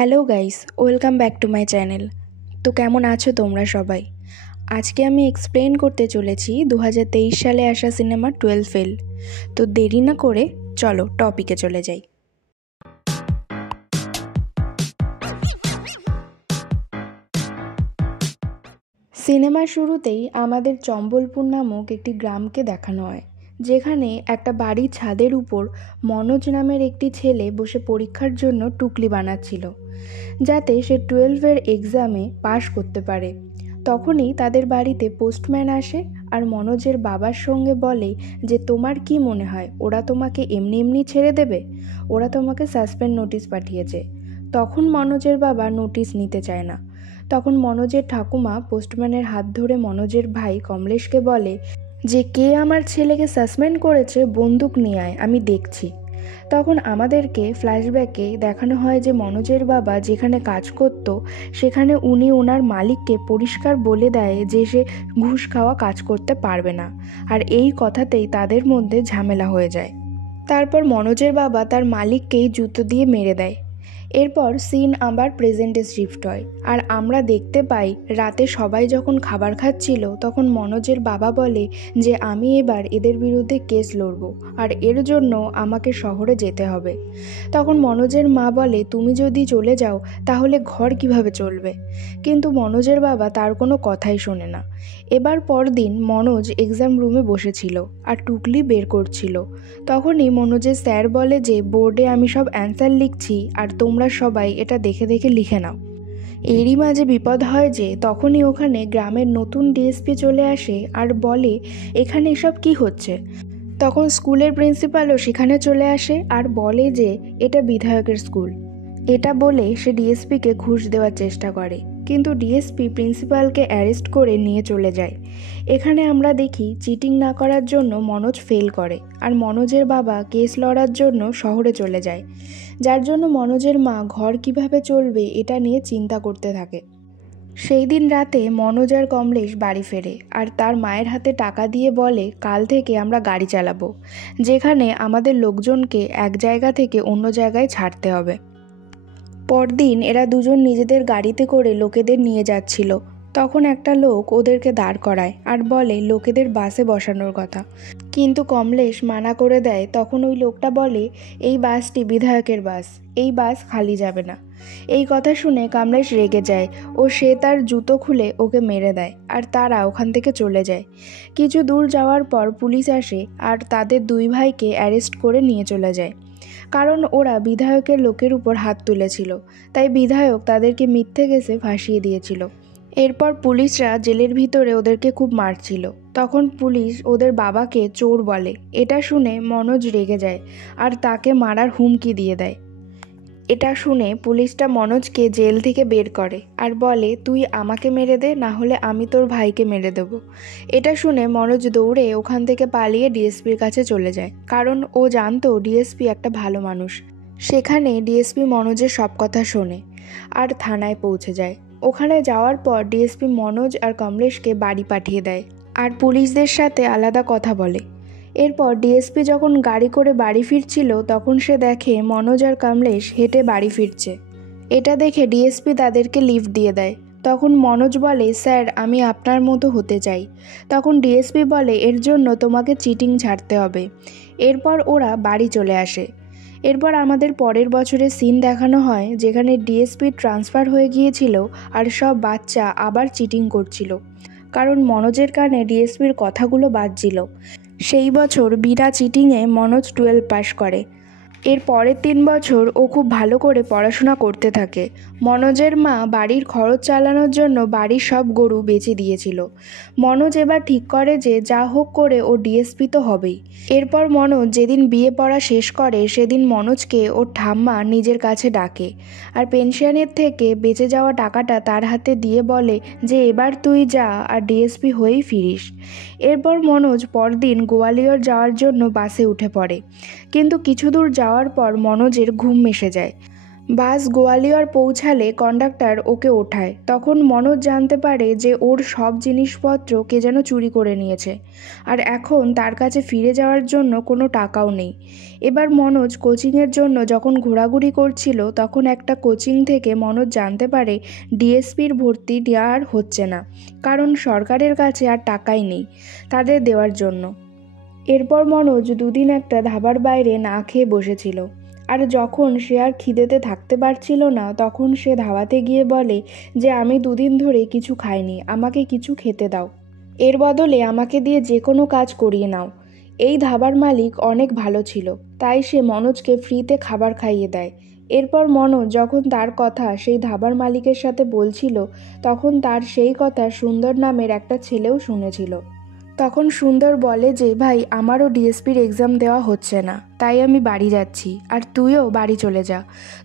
Hello guys, welcome back to my channel. তো কেমন আছো তোমরা সবাই? আজকে আমি এক্সপ্লেন করতে চলেছি 2023 সালে আসা সিনেমা 12 ফেল। তো দেরি না করে চলো টপিকে চলে যাই। সিনেমার শুরুতেই আমাদের চম্বলপুর নামক একটি গ্রামকে দেখানো হয়, যেখানে একটা বাড়ির ছাদের উপর মনোজ নামের একটি ছেলে বসে পরীক্ষার জন্য টুকলি বানাচ্ছিল, যাতে সে 12-এর এক্সামে পাশ করতে পারে। তখনই তাদের বাড়িতে পোস্টম্যান আসে আর মনোজের বাবার সঙ্গে বলে যে তোমার কি মনে হয় ওরা তোমাকে এমনি এমনি ছেড়ে দেবে? ওরা তোমাকে সাসপেন্ড নোটিশ পাঠিয়েছে। তখন মনোজের বাবা নোটিশ নিতে চায় না। তখন মনোজের ঠাকুমা পোস্টম্যানের হাত ধরে মনোজের ভাই কমলেশকে বলে যে কে আমার ছেলেকে সাসপেন্ড করেছে বন্দুক নিয়ে আয়, আমি দেখছি। তখন আমাদেরকে ফ্ল্যাশব্যাকে দেখানো হয় যে মনোজের বাবা যেখানে কাজ করত সেখানে উনি ওনার মালিককে পরিষ্কার বলে দেয় যে সে ঘুষ খাওয়া কাজ করতে পারবে না, আর এই কথাতেই তাদের মধ্যে ঝামেলা হয়ে যায়। তারপর মনোজের বাবা তার মালিককেই জুতো দিয়ে মেরে দেয়। এরপর সিন আবার প্রেজেন্টে শিফট হয়, আর আমরা দেখতে পাই রাতে সবাই যখন খাবার খাচ্ছিল তখন মনোজের বাবা বলে যে আমি এবার এদের বিরুদ্ধে কেস লড়ব, আর এর জন্য আমাকে শহরে যেতে হবে। তখন মনোজের মা বলে তুমি যদি চলে যাও তাহলে ঘর কিভাবে চলবে? কিন্তু মনোজের বাবা তার কোনো কথাই শোনে না। এবার পরদিন মনোজ এক্সাম রুমে বসেছিল আর টুকলি বের করছিল। তখনই মনোজের স্যার বলে যে বোর্ডে আমি সব অ্যান্সার লিখছি আর তোমরা সবাই এটা দেখে দেখে লিখে নাও। এরই মাঝে বিপদ হয় যে তখনই ওখানে গ্রামের নতুন ডিএসপি চলে আসে আর বলে এখানে এসব কি হচ্ছে। তখন স্কুলের প্রিন্সিপালও সেখানে চলে আসে আর বলে যে এটা বিধায়কের স্কুল। এটা বলে সে ডিএসপিকে ঘুষ দেওয়ার চেষ্টা করে, কিন্তু ডিএসপি প্রিন্সিপালকে অ্যারেস্ট করে নিয়ে চলে যায়। এখানে আমরা দেখি চিটিং না করার জন্য মনোজ ফেল করে, আর মনোজের বাবা কেস লড়ার জন্য শহরে চলে যায়, যার জন্য মনোজের মা ঘর কিভাবে চলবে এটা নিয়ে চিন্তা করতে থাকে। সেই দিন রাতে মনোজ আর কমলেশ বাড়ি ফেরে আর তার মায়ের হাতে টাকা দিয়ে বলে কাল থেকে আমরা গাড়ি চালাবো, যেখানে আমাদের লোকজনকে এক জায়গা থেকে অন্য জায়গায় ছাড়তে হবে। পরদিন এরা দুজন নিজেদের গাড়িতে করে লোকেদের নিয়ে যাচ্ছিল। তখন একটা লোক ওদেরকে দাঁড় করায় আর বলে লোকেদের বাসে বসানোর কথা, কিন্তু কমলেশ মানা করে দেয়। তখন ওই লোকটা বলে এই বাসটি বিধায়কের বাস, এই বাস খালি যাবে না। এই কথা শুনে কমলেশ রেগে যায় ও সে তার জুতো খুলে ওকে মেরে দেয়, আর তারা ওখান থেকে চলে যায়। কিছু দূর যাওয়ার পর পুলিশ আসে আর তাদের দুই ভাইকে অ্যারেস্ট করে নিয়ে চলে যায়, কারণ ওরা বিধায়কের লোকের উপর হাত তুলেছিল, তাই বিধায়ক তাদেরকে মিথ্যে কেসে ফাঁসিয়ে দিয়েছিল। এরপর পুলিশরা জেলের ভিতরে ওদেরকে খুব মারছিল। তখন পুলিশ ওদের বাবাকে চোর বলে। এটা শুনে মনোজ রেগে যায় আর তাকে মারার হুমকি দিয়ে দেয়। এটা শুনে পুলিশটা মনোজকে জেল থেকে বের করে আর বলে তুই আমাকে মেরে দে, না হলে আমি তোর ভাইকে মেরে দেবো। এটা শুনে মনোজ দৌড়ে ওখান থেকে পালিয়ে ডিএসপির কাছে চলে যায়, কারণ ও জানতো ডিএসপি একটা ভালো মানুষ। সেখানে ডিএসপি মনোজের সব কথা শোনে আর থানায় পৌঁছে যায়। ওখানে যাওয়ার পর ডিএসপি মনোজ আর কমলেশকে বাড়ি পাঠিয়ে দেয় আর পুলিশদের সাথে আলাদা কথা বলে। এরপর ডিএসপি যখন গাড়ি করে বাড়ি ফিরছিল তখন সে দেখে মনোজ আর কমলেশ হেঁটে বাড়ি ফিরছে। এটা দেখে ডিএসপি তাদেরকে লিফট দিয়ে দেয়। তখন মনোজ বলে স্যার আমি আপনার মতো হতে চাই। তখন ডিএসপি বলে এর জন্য তোমাকে চিটিং ছাড়তে হবে। এরপর ওরা বাড়ি চলে আসে। এরপর আমাদের পরের বছরের সিন দেখানো হয়, যেখানে ডিএসপি ট্রান্সফার হয়ে গিয়েছিল আর সব বাচ্চা আবার চিটিং করছিল, কারণ মনোজের কানে ডিএসপির কথাগুলো বাজছিল। সেই বছর বিনা চিটিংয়ে মনোজ 12 পাস করে। এর পরের 3 বছর ও খুব ভালো করে পড়াশোনা করতে থাকে। মনোজের মা বাড়ির খরচ চালানোর জন্য বাড়ির সব গরু বেচে দিয়েছিল। মনোজ এবার ঠিক করে যে যা হোক করে ও ডিএসপি তো হবেই। এরপর মনোজ যেদিন বিয়ে পড়া শেষ করে সেদিন মনোজকে ওর ঠাম্মা নিজের কাছে ডাকে আর পেনশনের থেকে বেঁচে যাওয়া টাকাটা তার হাতে দিয়ে বলে যে এবার তুই যা আর ডিএসপি হয়েই ফিরিস। এরপর মনোজ পরদিন গোয়ালিয়র যাওয়ার জন্য বাসে উঠে পড়ে, কিন্তু কিছু দূর যাওয়ার পর মনোজের ঘুম এসে যায়। বাস গোয়ালিয়র পৌঁছালে কন্ডাক্টর ওকে ওঠায়। তখন মনোজ জানতে পারে যে ওর সব জিনিসপত্র কে যেন চুরি করে নিয়েছে, আর এখন তার কাছে ফিরে যাওয়ার জন্য কোনো টাকাও নেই। এবার মনোজ কোচিংয়ের জন্য যখন ঘোরাঘুরি করছিল তখন একটা কোচিং থেকে মনোজ জানতে পারে ডিএসপির ভর্তি দেওয়া আর হচ্ছে না, কারণ সরকারের কাছে আর টাকাই নেই তাদের দেওয়ার জন্য। এরপর মনোজ দুদিন একটা ধাবার বাইরে না খেয়ে বসেছিল, আর যখন সে আর খিদেতে থাকতে পারছিল না তখন সে ধাবাতে গিয়ে বলে যে আমি দুদিন ধরে কিছু খাইনি, আমাকে কিছু খেতে দাও, এর বদলে আমাকে দিয়ে যে কোনো কাজ করিয়ে নাও। এই ধাবার মালিক অনেক ভালো ছিল, তাই সে মনোজকে ফ্রিতে খাবার খাইয়ে দেয়। এরপর মনোজ যখন তার কথা সেই ধাবার মালিকের সাথে বলছিল তখন তার সেই কথা সুন্দর নামের একটা ছেলেও শুনেছিল। তখন সুন্দর বলে যে ভাই, আমারও ডিএসপির এক্সাম দেওয়া হচ্ছে না, তাই আমি বাড়ি যাচ্ছি, আর তুইও বাড়ি চলে যা।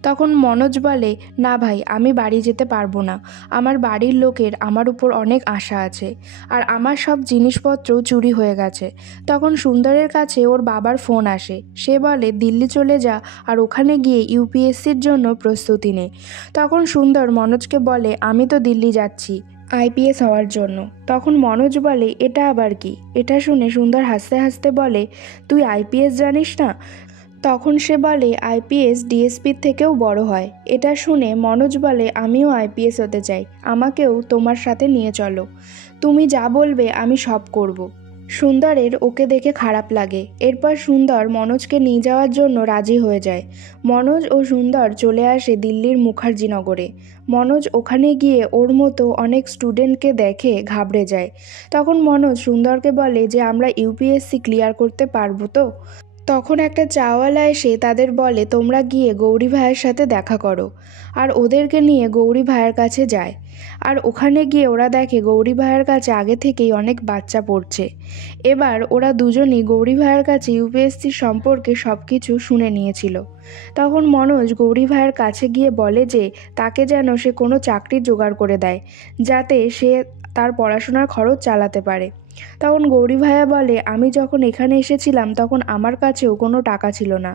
তখন মনোজ বলে, না ভাই, আমি বাড়ি যেতে পারবো না, আমার বাড়ির লোকের আমার উপর অনেক আশা আছে, আর আমার সব জিনিসপত্রও চুরি হয়ে গেছে। তখন সুন্দরের কাছে ওর বাবার ফোন আসে, সে বলে দিল্লি চলে যা আর ওখানে গিয়ে ইউপিএসসির জন্য প্রস্তুতি নে। তখন সুন্দর মনোজকে বলে, আমি তো দিল্লি যাচ্ছি আইপিএস হওয়ার জন্য। তখন মনোজ বলে, এটা আবার কি? এটা শুনে সুন্দর হাসতে হাসতে বলে, তুই আইপিএস জানিস না? তখন সে বলে, আইপিএস ডিএসপির থেকেও বড় হয়। এটা শুনে মনোজ বলে, আমিও আইপিএস হতে চাই, আমাকেও তোমার সাথে নিয়ে চলো, তুমি যা বলবে আমি সব করব। সুন্দরের ওকে দেখে খারাপ লাগে। এরপর সুন্দর মনোজকে নিয়ে যাওয়ার জন্য রাজি হয়ে যায়। মনোজ ও সুন্দর চলে আসে দিল্লির মুখার্জিনগরে। মনোজ ওখানে গিয়ে ওর মতো অনেক স্টুডেন্টকে দেখে ঘাবড়ে যায়। তখন মনোজ সুন্দরকে বলে যে আমরা ইউপিএসসি ক্লিয়ার করতে পারবো তো? তখন একটা চাওয়ালা এসে তাদের বলে তোমরা গিয়ে গৌরী ভাইয়ের সাথে দেখা করো, আর ওদেরকে নিয়ে গৌরী ভাইয়ের কাছে যায়। আর ওখানে গিয়ে ওরা দেখে গৌরী ভাইয়ের কাছে আগে থেকেই অনেক বাচ্চা পড়ছে। এবার ওরা দুজনই গৌরী ভাইয়ের কাছে ইউপিএসসি সম্পর্কে সব কিছু শুনে নিয়েছিল। তখন মনোজ গৌরী ভাইয়ের কাছে গিয়ে বলে যে তাকে যেন সে কোনো চাকরি জোগাড় করে দেয়, যাতে সে তার পড়াশোনার খরচ চালাতে পারে। তখন গৌরী ভাইয়া বলে, আমি যখন এখানে এসেছিলাম তখন আমার কাছেও কোনো টাকা ছিল না,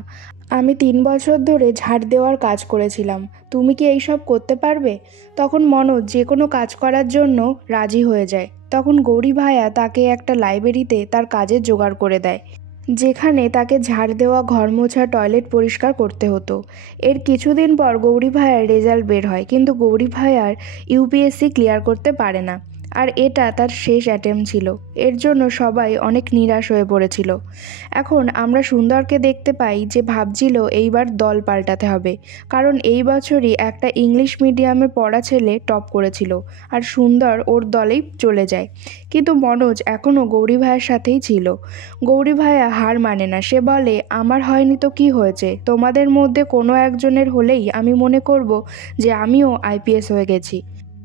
আমি 3 বছর ধরে ঝাড় দেওয়ার কাজ করেছিলাম, তুমি কি এইসব করতে পারবে? তখন মনোজ যে কোনো কাজ করার জন্য রাজি হয়ে যায়। তখন গৌরী ভাইয়া তাকে একটা লাইব্রেরিতে তার কাজের জোগাড় করে দেয়, যেখানে তাকে ঝাড় দেওয়া, ঘর মোছা, টয়লেট পরিষ্কার করতে হতো। এর কিছুদিন পর গৌরী ভাইয়ার রেজাল্ট বের হয়, কিন্তু গৌরী ভাইয়ার ইউপিএসসি ক্লিয়ার করতে পারে না, আর এটা তার শেষ অ্যাটেম্প ছিল। এর জন্য সবাই অনেক নিরাশ হয়ে পড়েছিল। এখন আমরা সুন্দরকে দেখতে পাই যে ভাবছিল এইবার দল পাল্টাতে হবে, কারণ এই বছরই একটা ইংলিশ মিডিয়ামে পড়া ছেলে টপ করেছিল, আর সুন্দর ওর দলেই চলে যায়। কিন্তু মনোজ এখনও গৌরী ভাইয়ের সাথেই ছিল। গৌরী ভাইয়া হার মানে না, সে বলে, আমার হয়নি তো কি হয়েছে, তোমাদের মধ্যে কোনো একজনের হলেই আমি মনে করব যে আমিও আইপিএস হয়ে গেছি।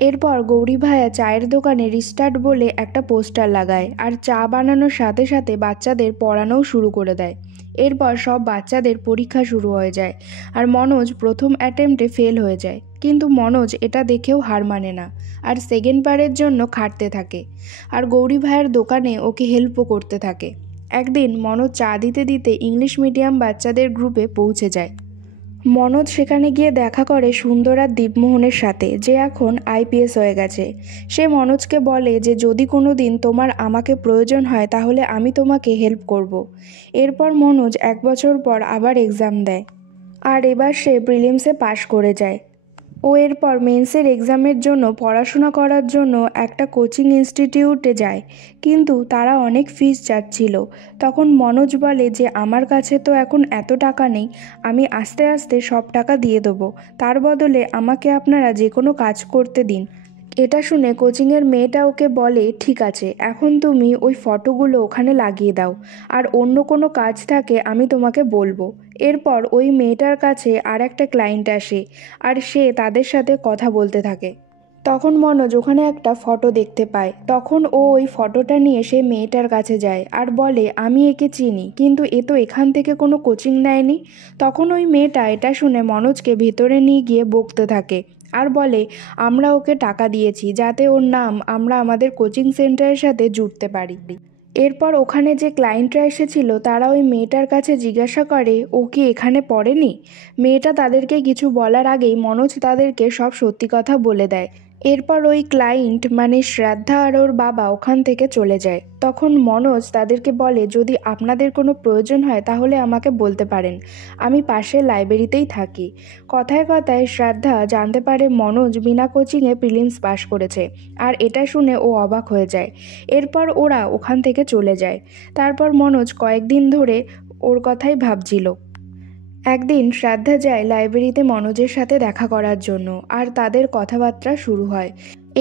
এরপর গৌরী ভাইয়া চায়ের দোকানে রিস্টার্ট বলে একটা পোস্টার লাগায়, আর চা বানানোর সাথে সাথে বাচ্চাদের পড়ানোও শুরু করে দেয়। এরপর সব বাচ্চাদের পরীক্ষা শুরু হয়ে যায়, আর মনোজ প্রথম অ্যাটেম্পটে ফেল হয়ে যায়। কিন্তু মনোজ এটা দেখেও হার মানে না, আর সেকেন্ড বারের জন্য খাটতে থাকে, আর গৌরী ভাইয়ের দোকানে ওকে হেল্পও করতে থাকে। একদিন মনোজ চা দিতে দিতে ইংলিশ মিডিয়াম বাচ্চাদের গ্রুপে পৌঁছে যায়। মনোজ সেখানে গিয়ে দেখা করে সুন্দর আর দীপমোহনের সাথে, যে এখন আইপিএস হয়ে গেছে। সে মনোজকে বলে যে যদি কোনো দিন তোমার আমাকে প্রয়োজন হয় তাহলে আমি তোমাকে হেল্প করব। এরপর মনোজ 1 বছর পর আবার এক্সাম দেয়, আর এবার সে প্রিলিমসে পাশ করে যায়। ও এরপর মেন্সের এক্সামের জন্য পড়াশোনা করার জন্য একটা কোচিং ইনস্টিটিউটে যায়, কিন্তু তারা অনেক ফিস চাচ্ছিল। তখন মনোজ বলে যে আমার কাছে তো এখন এত টাকা নেই, আমি আস্তে আস্তে সব টাকা দিয়ে দেবো, তার বদলে আমাকে আপনারা যে কোনো কাজ করতে দিন। এটা শুনে কোচিংয়ের মেয়েটা ওকে বলে, ঠিক আছে, এখন তুমি ওই ফটোগুলো ওখানে লাগিয়ে দাও, আর অন্য কোনো কাজ থাকে আমি তোমাকে বলবো। এরপর ওই মেয়েটার কাছে আর একটা ক্লায়েন্ট আসে, আর সে তাদের সাথে কথা বলতে থাকে। তখন মনোজ ওখানে একটা ফটো দেখতে পায়। তখন ও ওই ফটোটা নিয়ে সেই মেয়েটার কাছে যায় আর বলে, আমি একে চিনি, কিন্তু এ তো এখান থেকে কোনো কোচিং নেয়নি। তখন ওই মেয়েটা এটা শুনে মনোজকে ভেতরে নিয়ে গিয়ে বকতে থাকে, আর বলে, আমরা ওকে টাকা দিয়েছি যাতে ওর নাম আমরা আমাদের কোচিং সেন্টারের সাথে জুড়তে পারি। এরপর ওখানে যে ক্লায়েন্টরা এসেছিল তারা ওই মেয়েটার কাছে জিজ্ঞাসা করে ও কি এখানে পড়েনি। মেয়েটা তাদেরকে কিছু বলার আগেই মনোজ তাদেরকে সব সত্যি কথা বলে দেয়। এরপর ওই ক্লায়েন্ট মানে শ্রদ্ধা আর ওর বাবা ওখান থেকে চলে যায়। তখন মনোজ তাদেরকে বলে যদি আপনাদের কোনো প্রয়োজন হয় তাহলে আমাকে বলতে পারেন, আমি পাশের লাইব্রেরিতেই থাকি। কথায় কথায় শ্রদ্ধা জানতে পারে মনোজ বিনা কোচিংয়ে প্রিলিমস পাশ করেছে, আর এটা শুনে ও অবাক হয়ে যায়। এরপর ওরা ওখান থেকে চলে যায়। তারপর মনোজ কয়েকদিন ধরে ওর কথাই ভাবছিল। একদিন শ্রদ্ধা যায় লাইব্রেরিতে মনোজের সাথে দেখা করার জন্য, আর তাদের কথাবার্তা শুরু হয়।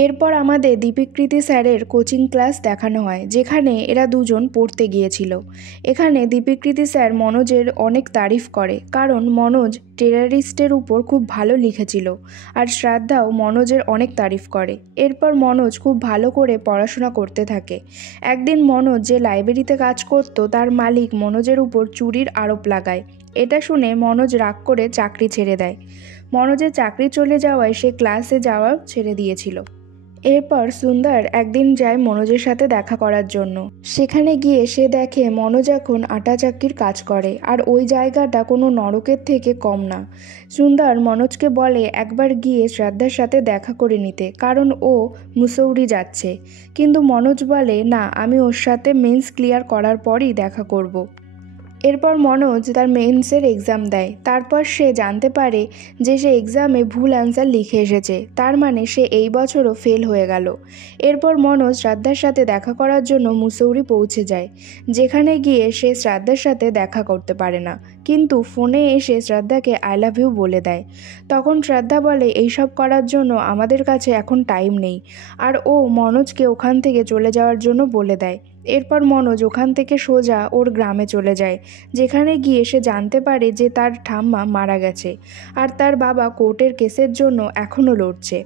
এরপর আমাদের দীপিকৃতি স্যারের কোচিং ক্লাস দেখানো হয়, যেখানে এরা দুজন পড়তে গিয়েছিল। এখানে দীপিকৃতি স্যার মনোজের অনেক তারিফ করে, কারণ মনোজ টেরারিস্টের উপর খুব ভালো লিখেছিল। আর শ্রদ্ধাও মনোজের অনেক তারিফ করে। এরপর মনোজ খুব ভালো করে পড়াশোনা করতে থাকে। একদিন মনোজ যে লাইব্রেরিতে কাজ করত তার মালিক মনোজের উপর চুরির আরোপ লাগায়। এটা শুনে মনোজ রাগ করে চাকরি ছেড়ে দেয়। মনোজের চাকরি চলে যাওয়ায় সে ক্লাসে যাওয়া ছেড়ে দিয়েছিল। এরপর সুন্দর একদিন যায় মনোজের সাথে দেখা করার জন্য। সেখানে গিয়ে সে দেখে মনোজ এখন আটা চাক্কির কাজ করে, আর ওই জায়গাটা কোনো নরকের থেকে কম না। সুন্দর মনোজকে বলে একবার গিয়ে শ্রদ্ধার সাথে দেখা করে নিতে, কারণ ও মুসৌরি যাচ্ছে। কিন্তু মনোজ বলে না, আমি ওর সাথে মেন্স ক্লিয়ার করার পরই দেখা করব। এরপর মনোজ তার মেন্সের এক্সাম দেয়। তারপর সে জানতে পারে যে সে এক্সামে ভুল অ্যান্সার লিখে এসেছে, তার মানে সে এই বছরও ফেল হয়ে গেল। এরপর মনোজ শ্রদ্ধার সাথে দেখা করার জন্য মুসৌরি পৌঁছে যায়, যেখানে গিয়ে সে শ্রদ্ধার সাথে দেখা করতে পারে না, কিন্তু ফোনে এসে শ্রদ্ধাকে আই লাভ ইউ বলে দেয়। তখন শ্রদ্ধা বলে এইসব করার জন্য আমাদের কাছে এখন টাইম নেই, আর ও মনোজকে ওখান থেকে চলে যাওয়ার জন্য বলে দেয়। এরপর মনোজ ওখান থেকে সোজা ওর গ্রামে চলে যায়, যেখানে গিয়ে সে জানতে পারে যে তার ঠাম্মা মারা গেছে, আর তার বাবা কোর্টের কেসের জন্য এখনও লড়ছে।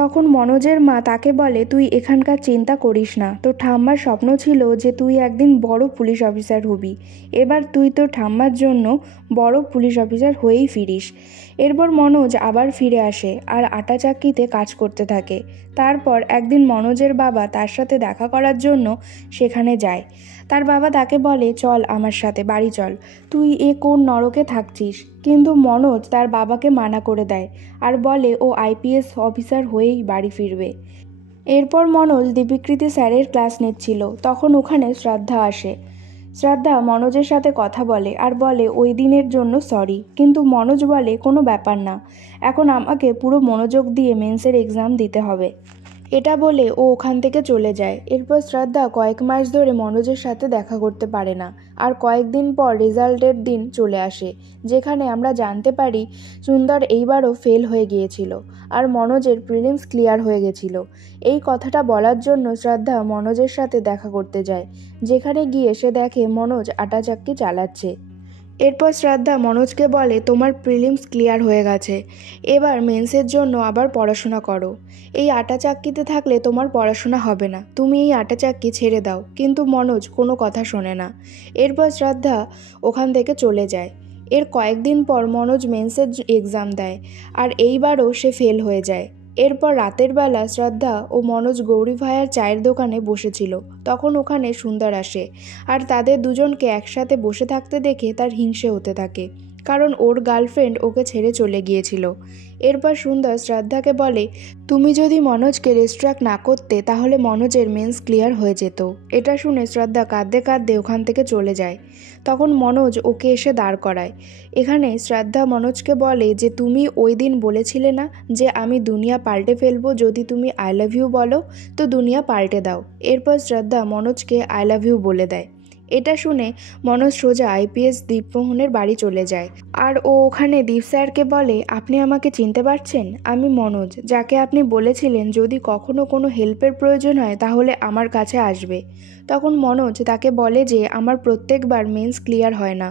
তখন মনোজের মা তাকে বলে তুই এখানকার চিন্তা করিস না, তোর ঠাম্মার স্বপ্ন ছিল যে তুই একদিন বড় পুলিশ অফিসার হবি, এবার তুই তোর ঠাম্মার জন্য বড় পুলিশ অফিসার হয়েই ফিরিস। এরপর মনোজ আবার ফিরে আসে আর আটা চাক্কিতে কাজ করতে থাকে। তারপর একদিন মনোজের বাবা তার সাথে দেখা করার জন্য সেখানে যায়। তার বাবা তাকে বলে চল আমার সাথে বাড়ি চল, তুই কোন নরকে থাকছিস। কিন্তু মনোজ তার বাবাকে মানা করে দেয় আর বলে ও আইপিএস অফিসার হয়েই বাড়ি ফিরবে। এরপর মনোজ দীপিকৃতি স্যারের ক্লাস নিচ্ছিল, তখন ওখানে শ্রদ্ধা আসে। শ্রদ্ধা মনোজের সাথে কথা বলে আর বলে ওই দিনের জন্য সরি, কিন্তু মনোজ বলে কোনো ব্যাপার না, এখন আমাকে পুরো মনোযোগ দিয়ে মেন্সের এক্সাম দিতে হবে। এটা বলে ও ওখান থেকে চলে যায়। এরপর শ্রদ্ধা কয়েক মাস ধরে মনোজের সাথে দেখা করতে পারে না, আর কয়েকদিন পর রেজাল্টের দিন চলে আসে, যেখানে আমরা জানতে পারি সুন্দর এইবারও ফেল হয়ে গিয়েছিল আর মনোজের প্রিলিমস ক্লিয়ার হয়ে গেছিল। এই কথাটা বলার জন্য শ্রদ্ধা মনোজের সাথে দেখা করতে যায়, যেখানে গিয়ে সে দেখে মনোজ আটা চাক্কি চালাচ্ছে। এরপর শ্রদ্ধা মনোজকে বলে তোমার প্রিলিমস ক্লিয়ার হয়ে গেছে, এবার মেন্সের জন্য আবার পড়াশোনা করো। এই আটা চাক্কিতে থাকলে তোমার পড়াশোনা হবে না, তুমি এই আটা চাক্কি ছেড়ে দাও। কিন্তু মনোজ কোনো কথা শোনে না। এরপর শ্রদ্ধা ওখান থেকে চলে যায়। এর কয়েকদিন পর মনোজ মেন্সের এক্সাম দেয়, আর এইবারও সে ফেল হয়ে যায়। এরপর রাতের বেলা শ্রদ্ধা ও মনোজ গৌরী ভাইয়ার চায়ের দোকানে বসেছিল। তখন ওখানে সুন্দর আসে, আর তাদের দুজনকে একসাথে বসে থাকতে দেখে তার হিংসে হতে থাকে, কারণ ওর গার্লফ্রেন্ড ওকে ছেড়ে চলে গিয়েছিল। এরপর সুন্দর শ্রদ্ধাকে বলে তুমি যদি মনোজকে রেস্ট্রাক্ট না করতে তাহলে মনোজের মেন্স ক্লিয়ার হয়ে যেত। এটা শুনে শ্রদ্ধা কাঁদতে কাঁদতে ওখান থেকে চলে যায়। তখন মনোজ ওকে এসে দাঁড় করায়। এখানে শ্রদ্ধা মনোজকে বলে যে তুমি ওই দিন বলেছিলে না যে আমি দুনিয়া পাল্টে ফেলবো যদি তুমি আই লাভ ইউ বলো, তো দুনিয়া পাল্টে দাও। এরপর শ্রদ্ধা মনোজকে আই লাভ ইউ বলে দেয়। এটা শুনে মনোজ সোজা আইপিএস দীপমোহনের বাড়ি চলে যায়, আর ও ওখানে দীপ স্যারকে বলে আপনি আমাকে চিনতে পারছেন, আমি মনোজ, যাকে আপনি বলেছিলেন যদি কখনো কোনো হেল্পের প্রয়োজন হয় তাহলে আমার কাছে আসবে। তখন মনোজ তাকে বলে যে আমার প্রত্যেকবার মেন্স ক্লিয়ার হয় না।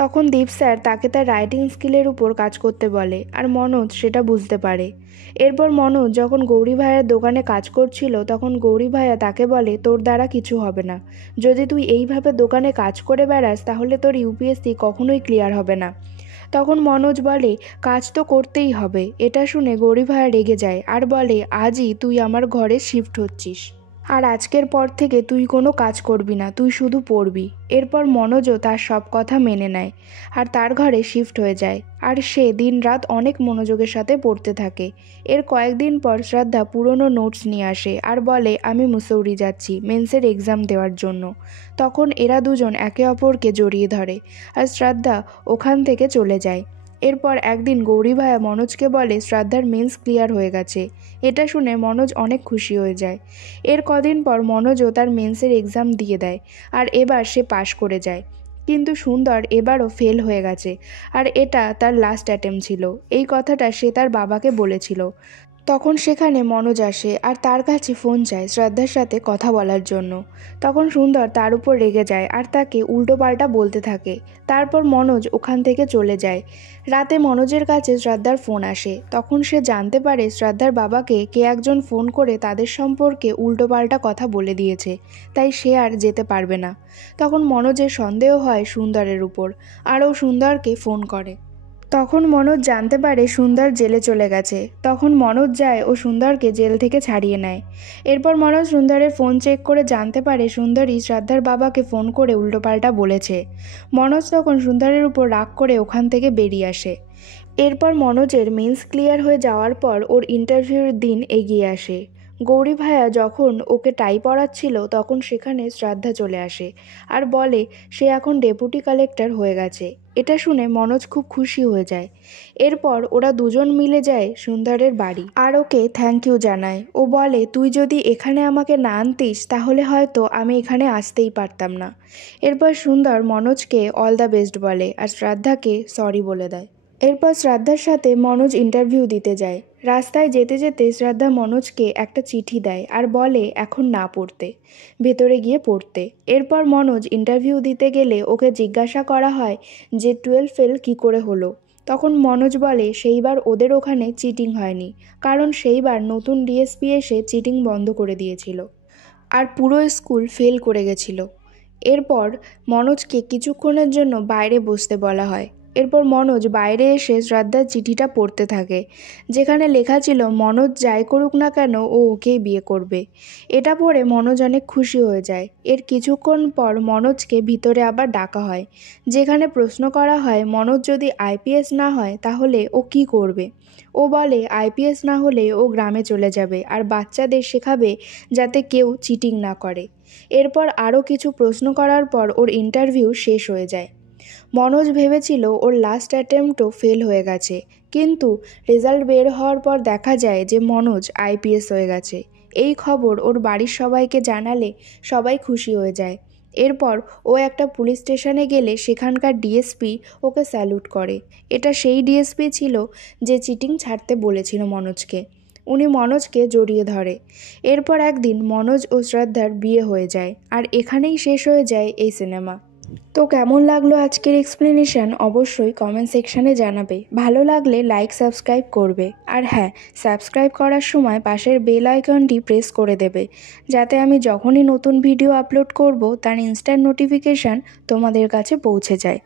তখন দীপ স্যার তাকে তার রাইটিং স্কিলের উপর কাজ করতে বলে, আর মনোজ সেটা বুঝতে পারে। এরপর মনোজ যখন গৌরী ভাইয়ার দোকানে কাজ করছিল তখন গৌরী ভাইয়া তাকে বলে তোর দ্বারা কিছু হবে না, যদি তুই এইভাবে দোকানে কাজ করে বেড়াস তাহলে তোর ইউপিএসসি কখনোই ক্লিয়ার হবে না। তখন মনোজ বলে কাজ তো করতেই হবে। এটা শুনে গৌরী ভাইয়া রেগে যায় আর বলে আজই তুই আমার ঘরে শিফট হচ্ছিস। আর আজকের পর থেকে তুই কোনো কাজ করবি না, তুই শুধু পড়বি। এরপর মনোজও তার সব কথা মেনে নেয় আর তার ঘরে শিফট হয়ে যায়। আর সে দিনরাত অনেক মনোযোগের সাথে পড়তে থাকে। এর কয়েকদিন পর শ্রদ্ধা পুরনো নোটস নিয়ে আসে আর বলে, আমি মুসৌরি যাচ্ছি মেন্সের এক্সাম দেওয়ার জন্য। তখন এরা দুজন একে অপরকে জড়িয়ে ধরে আর শ্রদ্ধা ওখান থেকে চলে যায়। এরপর একদিন গৌরী ভাইয়া মনোজকে বলে শ্রদ্ধার মেন্স ক্লিয়ার হয়ে গেছে। এটা শুনে মনোজ অনেক খুশি হয়ে যায়। এর কদিন পর মনোজও তার মেন্সের এক্সাম দিয়ে দেয় আর এবার সে পাশ করে যায়। কিন্তু সুন্দর এবারও ফেল হয়ে গেছে আর এটা তার লাস্ট অ্যাটেম্প ছিল। এই কথাটা সে তার বাবাকে বলেছিল। তখন সেখানে মনোজ আসে আর তার কাছে ফোন চায় শ্রদ্ধার সাথে কথা বলার জন্য। তখন সুন্দর তার উপর রেগে যায় আর তাকে উল্টোপাল্টা বলতে থাকে। তারপর মনোজ ওখান থেকে চলে যায়। রাতে মনোজের কাছে শ্রদ্ধার ফোন আসে। তখন সে জানতে পারে শ্রদ্ধার বাবাকে কে একজন ফোন করে তাদের সম্পর্কে উল্টোপাল্টা কথা বলে দিয়েছে, তাই সে আর যেতে পারবে না। তখন মনোজের সন্দেহ হয় সুন্দরের উপর আর ও সুন্দরকে ফোন করে। তখন মনোজ জানতে পারে সুন্দর জেলে চলে গেছে। তখন মনোজ যায় ও সুন্দরকে জেল থেকে ছাড়িয়ে নেয়। এরপর মনোজ সুন্দরের ফোন চেক করে জানতে পারে সুন্দরী শ্রদ্ধার বাবাকে ফোন করে উল্টোপাল্টা বলেছে। মনোজ তখন সুন্দরের উপর রাগ করে ওখান থেকে বেরিয়ে আসে। এরপর মনোজের মেন্স ক্লিয়ার হয়ে যাওয়ার পর ওর ইন্টারভিউর দিন এগিয়ে আসে। গৌরী ভাইয়া যখন ওকে টাই পড়াচ্ছিল তখন সেখানে শ্রদ্ধা চলে আসে আর বলে সে এখন ডেপুটি কালেক্টর হয়ে গেছে। এটা শুনে মনোজ খুব খুশি হয়ে যায়। এরপর ওরা দুজন মিলে যায় সুন্দরের বাড়ি আর ওকে থ্যাংক ইউ জানায়। ও বলে, তুই যদি এখানে আমাকে না আনতিস তাহলে হয়তো আমি এখানে আসতেই পারতাম না। এরপর সুন্দর মনোজকে অল দ্য বেস্ট বলে আর শ্রদ্ধাকে সরি বলে দেয়। এরপর শ্রদ্ধার সাথে মনোজ ইন্টারভিউ দিতে যায়। রাস্তায় যেতে যেতে শ্রদ্ধা মনোজকে একটা চিঠি দেয় আর বলে এখন না পড়তে, ভেতরে গিয়ে পড়তে। এরপর মনোজ ইন্টারভিউ দিতে গেলে ওকে জিজ্ঞাসা করা হয় যে 12 ফেল কী করে হলো। তখন মনোজ বলে সেইবার ওদের ওখানে চিটিং হয়নি, কারণ সেইবার নতুন ডিএসপি এসে চিটিং বন্ধ করে দিয়েছিল আর পুরো স্কুল ফেল করে গেছিল। এরপর মনোজকে কিছুক্ষণের জন্য বাইরে বসতে বলা হয়। এরপর মনোজ বাইরে এসে শ্রদ্ধার চিঠিটা পড়তে থাকে, যেখানে লেখা ছিল মনোজ যাই করুক না কেন ও ওকেই বিয়ে করবে। এটা পড়ে মনোজ অনেক খুশি হয়ে যায়। এর কিছুক্ষণ পর মনোজকে ভিতরে আবার ডাকা হয়, যেখানে প্রশ্ন করা হয় মনোজ যদি আইপিএস না হয় তাহলে ও কি করবে। ও বলে আইপিএস না হলে ও গ্রামে চলে যাবে আর বাচ্চাদের শেখাবে যাতে কেউ চিটিং না করে। এরপর আরও কিছু প্রশ্ন করার পর ওর ইন্টারভিউ শেষ হয়ে যায়। মনোজ ভেবেছিল ওর লাস্ট অ্যাটেম্পটও ফেল হয়ে গেছে, কিন্তু রেজাল্ট বের হওয়ার পর দেখা যায় যে মনোজ আইপিএস হয়ে গেছে। এই খবর ওর বাড়ির সবাইকে জানালে সবাই খুশি হয়ে যায়। এরপর ও একটা পুলিশ স্টেশনে গেলে সেখানকার ডিএসপি ওকে স্যালুট করে। এটা সেই ডিএসপি ছিল যে চিটিং ছাড়তে বলেছিল মনোজকে। উনি মনোজকে জড়িয়ে ধরে। এরপর একদিন মনোজ ও শ্রদ্ধার বিয়ে হয়ে যায় আর এখানেই শেষ হয়ে যায় এই সিনেমা। তো কেমন লাগলো আজকের এক্সপ্লেনেশন অবশ্যই কমেন্ট সেকশানে জানাবে। ভালো লাগলে লাইক সাবস্ক্রাইব করবে আর হ্যাঁ, সাবস্ক্রাইব করার সময় পাশের বেল আইকনটি প্রেস করে দেবে, যাতে আমি যখনই নতুন ভিডিও আপলোড করব তার ইনস্ট্যান্ট নোটিফিকেশান তোমাদের কাছে পৌঁছে যায়।